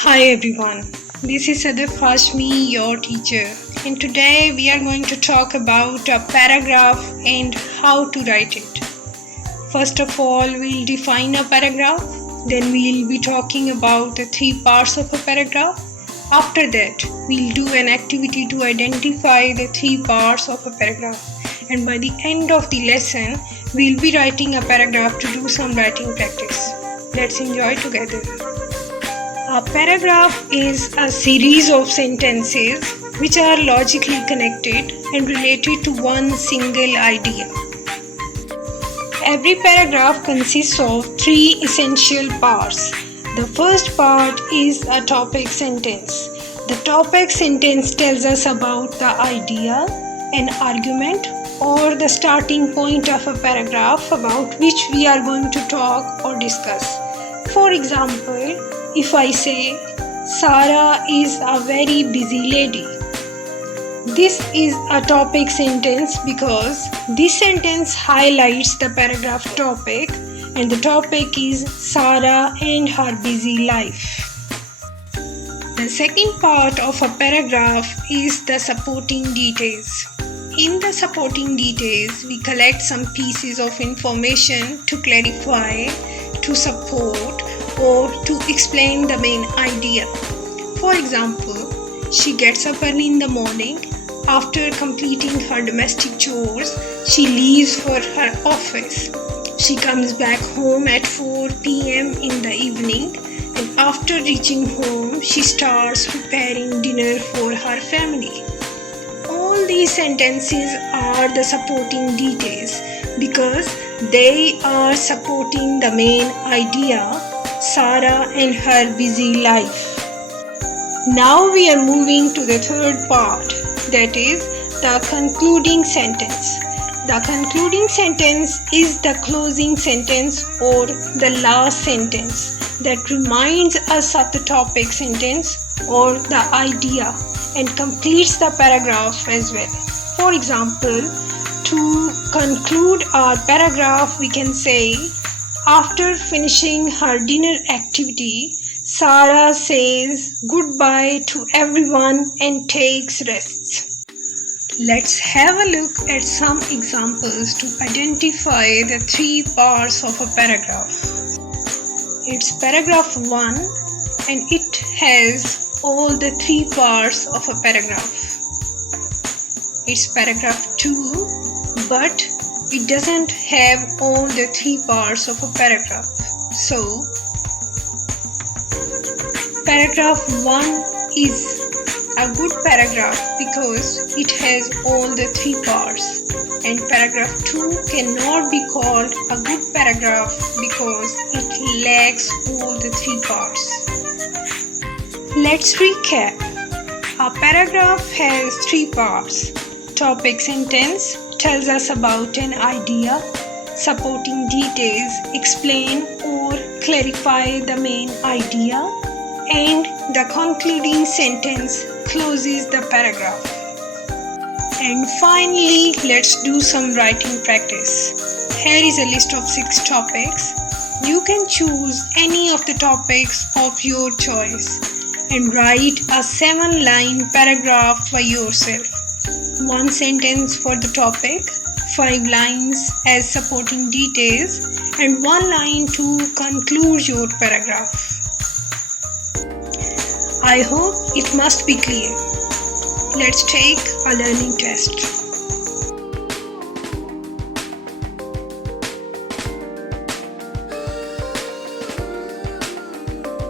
Hi everyone, this is Sadaf Hashmi, your teacher, and today we are going to talk about a paragraph and how to write it. First of all, we'll define a paragraph, then we'll be talking about the three parts of a paragraph. After that, we'll do an activity to identify the three parts of a paragraph, and by the end of the lesson, we'll be writing a paragraph to do some writing practice. Let's enjoy together. A paragraph is a series of sentences which are logically connected and related to one single idea. Every paragraph consists of three essential parts. The first part is a topic sentence. The topic sentence tells us about the idea, an argument, or the starting point of a paragraph about which we are going to talk or discuss. For example, if I say, Sarah is a very busy lady. This is a topic sentence because this sentence highlights the paragraph topic, and the topic is Sarah and her busy life. The second part of a paragraph is the supporting details. In the supporting details, we collect some pieces of information to clarify, to support, or to explain the main idea. For example, she gets up early in the morning. After completing her domestic chores, she leaves for her office. She comes back home at 4 p.m. in the evening, and after reaching home, she starts preparing dinner for her family. All these sentences are the supporting details because they are supporting the main idea, Sarah and her busy life. Now we are moving to the third part, that is the concluding sentence. The concluding sentence is the closing sentence or the last sentence that reminds us of the topic sentence or the idea and completes the paragraph as well. For example, to conclude our paragraph, we can say, after finishing her dinner activity, Sarah says goodbye to everyone and takes rests. Let's have a look at some examples to identify the three parts of a paragraph. It's paragraph 1 and it has all the three parts of a paragraph. It's paragraph 2, but it doesn't have all the three parts of a paragraph. So, paragraph 1 is a good paragraph because it has all the three parts, and paragraph 2 cannot be called a good paragraph because it lacks all the three parts. Let's recap. A paragraph has three parts. Topic sentence tells us about an idea. Supporting details explain or clarify the main idea. And the concluding sentence closes the paragraph. And finally, let's do some writing practice. Here is a list of 6 topics. You can choose any of the topics of your choice and write a 7-line paragraph by yourself. 1 sentence for the topic, 5 lines as supporting details, and 1 line to conclude your paragraph. I hope it must be clear. Let's take a learning test.